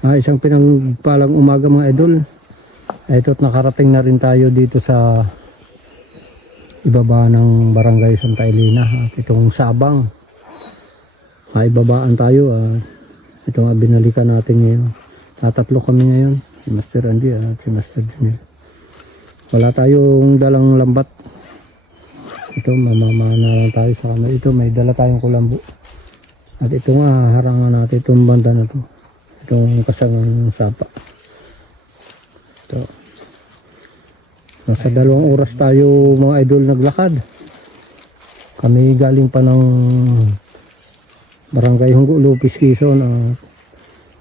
Isang pinagpalang umaga mga idol. Ito at nakarating na rin tayo dito sa ibaba ng Barangay Santa Elena at itong Sabang. Ibabaan tayo. Ito nga binalikan natin ngayon. Tatatlo kami ngayon. Si Master Andy at si Master Junel. Wala tayong dalang lambat. Ito mamamana lang tayo sa ano. Ito may dala tayong kulambo. At ito nga harangan natin itong banda na to. Itong kasangang sapa. Ito. Nasa 2 oras tayo mga idol naglakad. Kami galing pa ng Barangay Hunggo, Lupis, Quezon.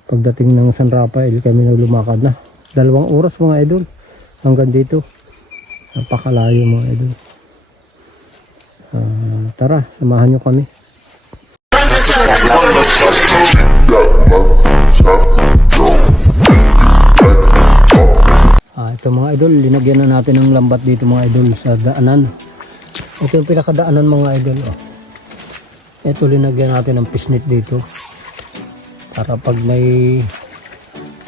Pagdating ng San Rafael kami naglumakad na. 2 oras mga idol hanggang dito. Napakalayo mga idol. Tara, samahan nyo kami. Ito mga idol, linagyan na natin ng lambat dito mga idol sa daanan. Ito yung pinakadaanan mga idol. Ito linagyan natin ng pisnit dito. Para pag may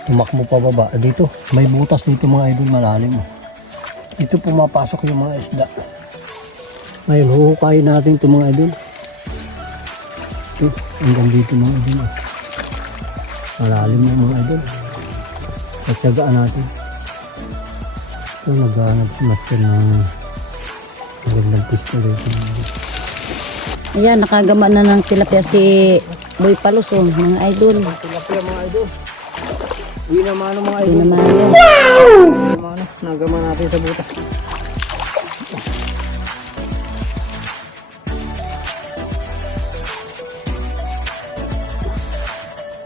tumakbo pa baba, dito may butas dito mga idol malalim. Dito pumapasok yung mga isda. Ngayon huhukayin natin ito mga idol. Ito, hanggang dito mga idol. Malalim yung mga idol. Tatsagaan natin. Ito naghahanap si Master ng magandang pistol dito. Ayan, nakagama na ng tilapia si Boy Palusong, mga idol. Tilapia mga idol. Uwi naman mga idol. Uwi naman yan. Wow! Nagama natin sa butas.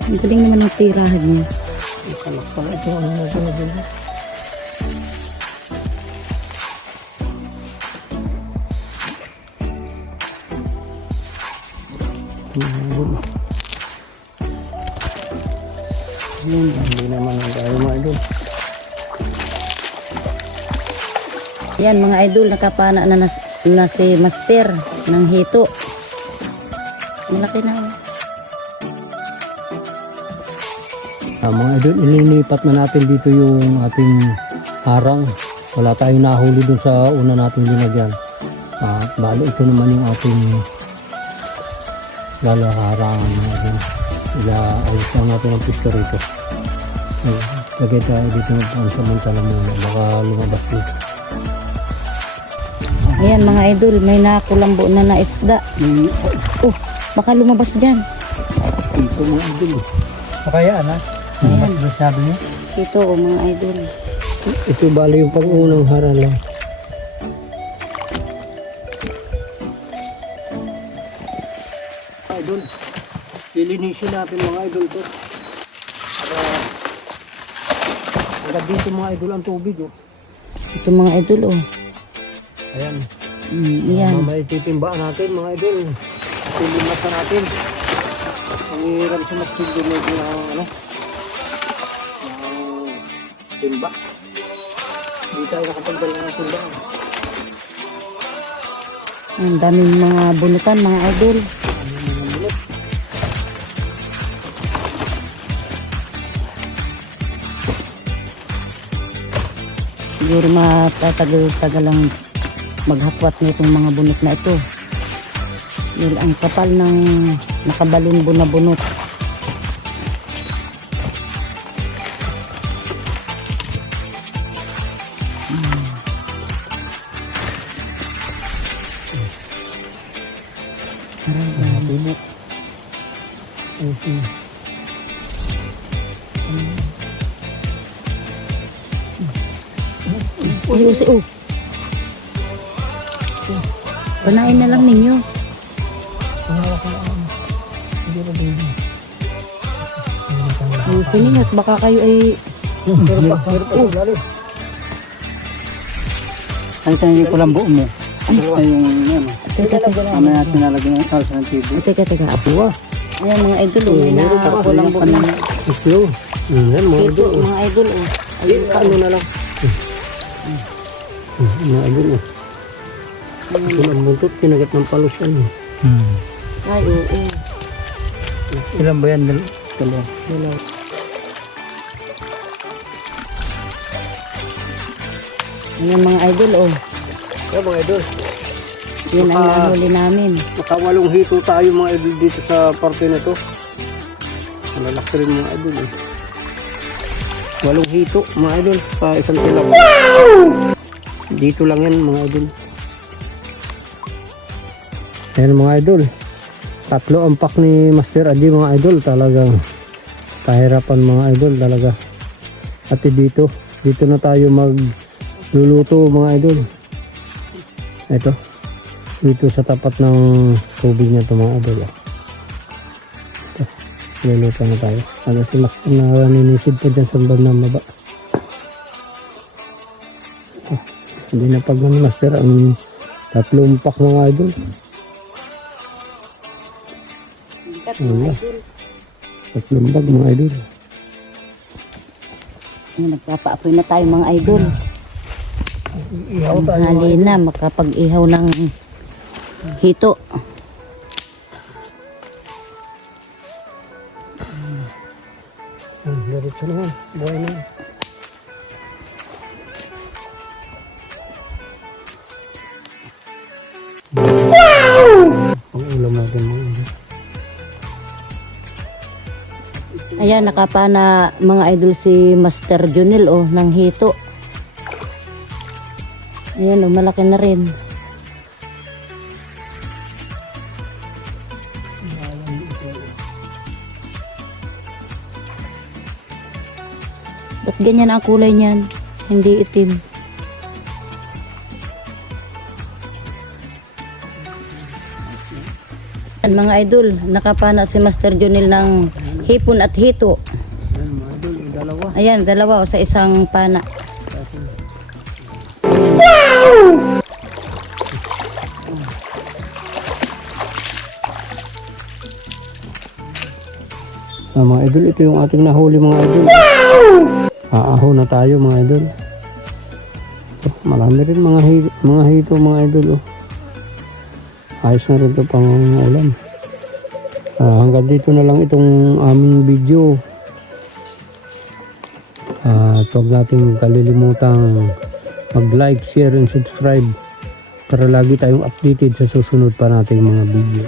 Ang galing naman ng tirahan niya. Ikalak pala ito. Ano na ito na dito? Hindi naman tayo mga idol. Yan mga idol, nakapana na si Master ng hito. Malaki na. Mga idol, ililipat na natin dito yung ating harang. Wala tayong nahuli dun sa una nating linagyan. Bali ito naman yung ating lalaharangan natin. Ayos lang natin ang pisto rito. Lagay tayo dito ng samantala muna. Baka lumabas dito. Ayan mga idol, may nakulambo na isda. Oh, baka lumabas dyan. Ito mga idol. Pakayaan ha? Ano ba sabi niya? Ito mga idol. Ito bali yung pag-unang harang lang. Idol, lilinisin natin mga idol to. Agad dito mga idol ang tubig oh. Ito mga idol oh. Ayan. Ayan. Mamaya ititimbaan natin mga idol. Tilimatan natin. Ang hiram sa magsildo medyo na ano. Timba. Hindi tayo nakapagdala ng timba. Ang daming mga bunutan mga idol. Siguro matatagal-tagal lang maghakwat nitong mga bunot na ito. Dahil ang kapal ng nakabalunbo na bunot. Ayusin oh. Panain na lang ninyo. Ayusin ninyo at baka kayo ay Ay, tayo yung kulambo mo. Ay, yung yan. Teka. Kami natin nalagyan ng salsa ng tibo. Teka. Apo. Ayan mga idol oh. May nakulambo na. Ito. Yan mga Ito idol. mga idol oh. Ayun, paano na lang. Mga idol oh. Ito ang buntot, kinagat ng palos yan. Ay oo. Ilan ba yan? Dalawa. Ayan mga idol, oh. Kaya mga idol, Yan ang nahuli namin. nakawalong hito tayo mga idol dito sa parte na to. Malalaki rin mga idol eh. Walong hito mga idol sa isang tulak. Dito lang yan mga idol. Ayan mga idol. 3 ang pack ni Master Adi mga idol. Talagang kahirapan mga idol talaga. At dito na tayo magluluto mga idol. Ito. Dito sa tapat ng tubig niya ito mga idol. Ito. Luluto na tayo. Ano si Master na ninisid pa dyan sa bandang baba. Ito. Hindi na pag ni Master ang 3 pack mga idol. Wala. 3 bag mga idol. Ayan, nagpapaapoy na tayo mga idol. Ihaw tayo mga Hali na, makapag-ihaw ng hito. Diretso naman. Buhay na. Ang ulam natin mga idol. Ayan, nakapana mga idol si Master Junil, oh, ng hito. Ayan, oh, malaki na rin. Ba't ganyan ang kulay niyan? Hindi itim. Ayan, mga idol, nakapana si Master Junil ng hipon at hito. Ayan mga idol, yung dalawa. Ayan, dalawa o sa isang pana. Mga idol, ito yung ating nahuli mga idol. Aaho na tayo mga idol. Ito, marami rin mga hito mga idol. Oh. Ayos na rin ito pang ulam. Hanggang dito na lang itong aming video. Huwag natin kalilimutang mag-like, share, and subscribe para lagi tayong updated sa susunod pa nating mga video.